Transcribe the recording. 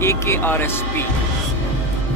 AKRSP